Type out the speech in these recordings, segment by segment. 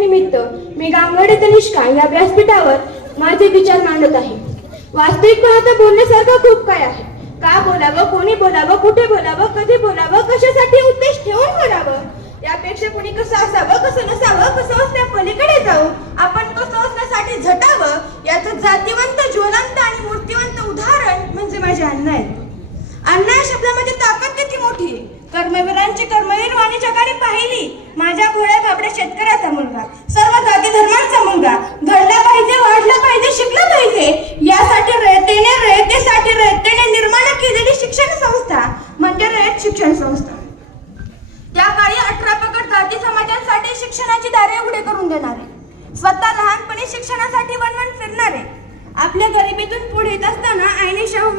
निमित्त मी गांगडे तनिष्का या व्यासपीठावर माझे विचार मांडत आहे. वास्तविक पाहता बोलण्यासारखं खूप काय आहे? का बोलावं कोणी बोलावं कुठे बोलावं कधी बोलावं कशासाठी उद्देश ठेवून बोलावं? यापेक्षा कोणी कसं असावं कसं नसावं कसं असल्या पलीकडे जाऊ आपण कसं असण्यासाठी झटावं याचं जातीवंत ज्वलंत आणि मूर्तिवंत उदाहरण म्हणजे माझे अण्णा आहे अण्णा या शब्दामध्ये ताकद किती मोठी आहे कर्मवीरांची कर्मवीर वाणी जगाने पाहिली. माझ्या घोड्या बाबड्या शेतकऱ्याचा मुलगा सर्व जाती धर्मांचा मुलगा घडला पाहिजे वाढला पाहिजे शिकला पाहिजे यासाठी रयतेने रयतेसाठी रयतेने निर्माण केलेली शिक्षण संस्था म्हणजे रयत शिक्षण संस्था. त्या काळी अठरा पकड जाती समाजांसाठी शिक्षणाची दारे उघडे करून देणारे स्वतः लहानपणी शिक्षणासाठी वणवण फिरणारे आपल्या गरिबीतून पुढे येत असताना आईने शाहू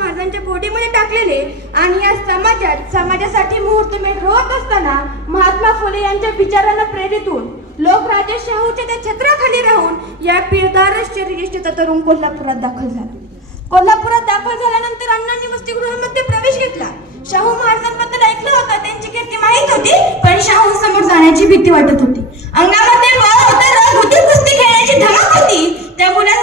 महाराजांच्या आणि या समाजात समाजासाठी मुहूर्तमेढ होत असताना महात्मा फुले यांच्या विचारांना प्रेरित होऊन लोकराजे शाहूच्या त्या छत्राखाली राहून या पिळदार शरीरिष्ठचा तरुण कोल्हापुरात दाखल झाला. कोल्हापुरात दाखल झाल्यानंतर अण्णांनी वसतिगृहामध्ये प्रवेश घेतला. शाहू महाराजांबद्दल ऐकलं होतं त्यांची कीर्ती माहीत होती पण शाहू समोर जाण्याची भीती वाटत होती. अंगामध्ये होती कुस्ती खेळण्याची धमक होती. त्या मुलांना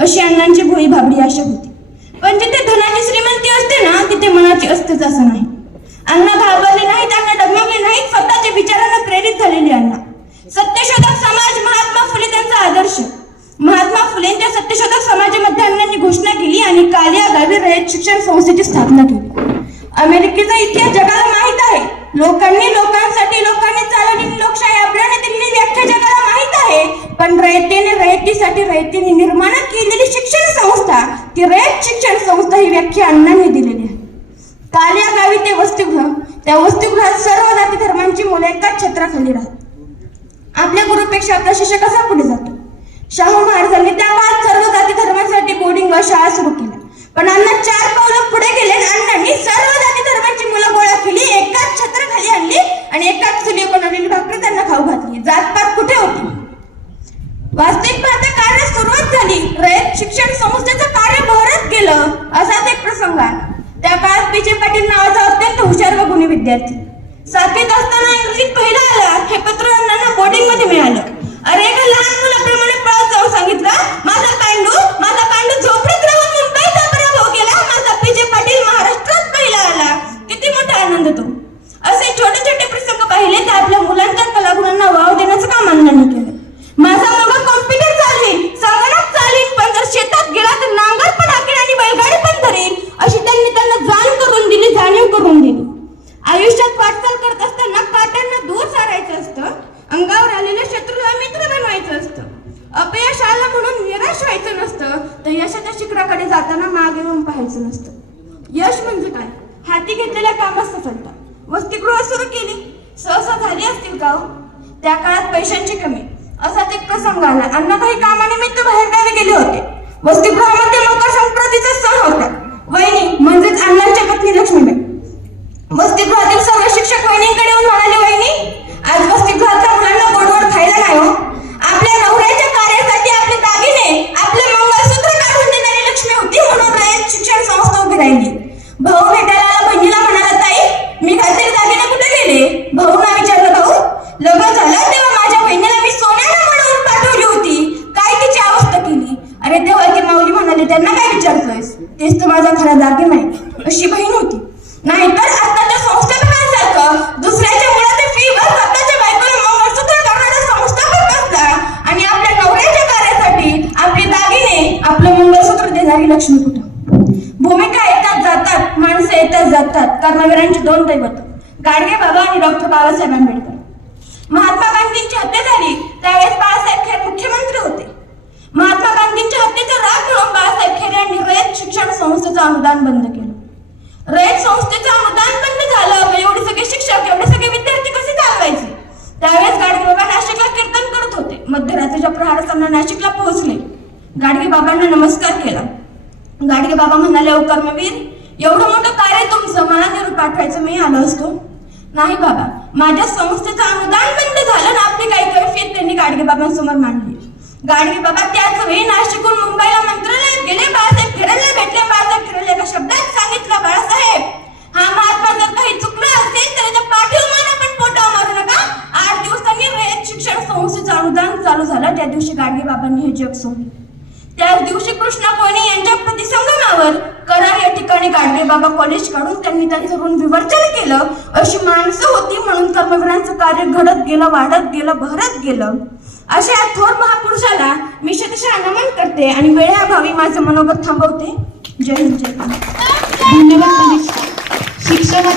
अशी अण्णांची भोई भाबडी आशा होती. पण जिथे धनाची श्रीमंती असते ना तिथे मनाची असतेच असं नाही. अण्णा घाबरले नाहीत अण्णा डगमगले नाहीत स्वतःच्या विचारांना प्रेरित झालेले अण्णा. सत्यशोधक समाज महात्मा फुले त्यांचा आदर्श. महात्मा फुलेंच्या सत्यशोधक समाजामध्ये अण्णांनी घोषणा केली आणि कालिया गावी रयत शिक्षण संस्थेची स्थापना केली. अमेरिकेचा इतिहास जगाला माहीत आहे. लोकांनी लोकांसाठी लोकांनी चालवलेली लोकशाही आपल्याला दिलेली व्याख्या जगाला पण रयतेने रयतीसाठी रयतेने निर्माण केलेली शिक्षण संस्था ती रयत शिक्षण संस्था ही व्याख्या अण्णांनी दिलेली आहे. कालिया गावी ते वसतिगृह त्या वसतिगृहात सर्व जाती धर्मांची मुले एकाच छत्राखाली राहत आपल्या गुरुपेक्षा आपला शिष्य कसा पुढे जातो. शाहू महाराजांनी त्या काळात सर्व जाती धर्मांसाठी बोर्डिंग व शाळा सुरू केल्या पण अण्णा चार पावलं पुढे गेले आणि अण्णांनी सर्व जाती धर्मांची मुलं गोळा केली एकाच छत्राखाली आणली आणि एकाच चुली बनवलेली भाकरी त्यांना खाऊ घातली जातपात कुठे होती वास्तविक पाहता कार्य सुरुवात झाली रयत शिक्षण संस्थेचं कार्य बहरत गेलं असाच एक प्रसंग आहे त्या काळात पी जे पाटील नावाचा अत्यंत हुशार व गुणी विद्यार्थी. सातवीत असताना इंग्रजीत पहिला आला हे पत्र अण्णांना बोर्डिंगमध्ये मिळालं अरे एका लहान मुलाप्रमाणे पळत जाऊन सांगितलं माझा पांडू माझा पांडू झोपडीत राहून मुंबईचा पराभव केला माझा पी जे पाटील महाराष्ट्रात पहिला आला किती मोठा आनंद तो असे छोटे छोटे प्रसंग पाहिले तर आपल्या मुलांच्या कलागुणांना वाव देण्याचं काम अण्णांनी केलं माझा मुलगा कॉम्प्युटर चालवील संगणक चालवील पण जर शेतात गेला तर नांगर पण हाकेल आणि बैलगाडी पण धरेल अशी त्यांनी त्यांना जाण करून दिली जाणीव करून दिली आयुष्यात वाटचाल करत असताना काट्यांना दूर सारायचं असतं अंगावर आलेल्या शत्रूला मित्र बनवायचं असतं अपयश आलं म्हणून निराश व्हायचं नसतं तर यशाच्या शिखराकडे जाताना मागे येऊन पाहायचं नसतं. यश म्हणजे काय? हाती घेतलेल्या कामात सफलता वसतिगृह सुरू केली. सहसा झाली असतील का हो? त्या काळात पैशांची कमी. असाच एक प्रसंग आला. अण्णा काही कामानिमित्त बाहेरगावी गेले होते. वसतिगृहामध्ये मकर संक्रांतीचा सण होता. वहिनी म्हणजेच अण्णांच्या पत्नी लक्ष्मीबाई. नाहीतर आताच्या संस्थापकांसारखं दुसऱ्याच्या मुलाचे फी वर स्वतःच्या बायकोला मंगळसूत्र करणारा संस्थापक असला आणि आपल्या नवऱ्याच्या कार्यासाठी आपले दागिने आपलं मंगळसूत्र देणारी लक्ष्मी कुठं भूमिका येतात जातात माणसं येतात जातात. कर्मवीरांची दोन दैवत गाडगे बाबा आणि डॉक्टर बाबासाहेब आंबेडकर. महात्मा गांधींची हत्या झाली त्यावेळेस बाळासाहेब खेर मुख्यमंत्री होते. महात्मा गांधींच्या हत्येचा राग म्हणून बाळासाहेब खेर यांनी रयत शिक्षण संस्थेचं अनुदान बंद केलं रयत संस्थेचं अनुदान बंद झालं मग एवढे सगळे शिक्षक एवढे सगळे विद्यार्थी कसे चालवायचे त्यावेळेस गाडगे बाबा नाशिकला कीर्तन करत होते मध्यरात्रीच्या प्रहारासांना नाशिकला पोहोचले. गाडगे बाबांना नमस्कार केला. गाडगे बाबा म्हणाले अहो कर्मवीर एवढं मोठं कार्य तुमचं मला निरोप पाठवायचं मी आलो असतो. नाही बाबा माझ्या संस्थेचं अनुदान बंद झालं ना आपली काही कैफियत त्यांनी गाडगे बाबांसमोर मांडली. गाडगे बाबा त्याच वेळी नाशिकहून मुंबईला मंत्रालयात गेले बाळासाहेब खेडेला भेटले. बाळासाहेब खेडेला एका शब्दात सांगितलं बाळासाहेब हा महात्मा जर काही चुकलं असेल तर त्याच्या पाठीवर संस्थेचं अनुदान चालू झालं त्या दिवशी गाडगे बाबांनी हे जग सोडले. त्याच दिवशी कृष्णा कोणी यांच्या प्रतिसंगमावर करा या ठिकाणी गाडगे बाबा कॉलेज काढून त्यांनी त्यांचं ऋण विवर्चन केलं. अशी माणसं होती म्हणून कर्मवीरांचं कार्य घडत गेलं वाढत गेलं भरत गेलं. अशा या थोर महापुरुषाला मी शतशः नमन करते आणि वेळेअभावी माझं मनोगत थांबवते. जय हिंद जय धन्यवाद धन्यवाद.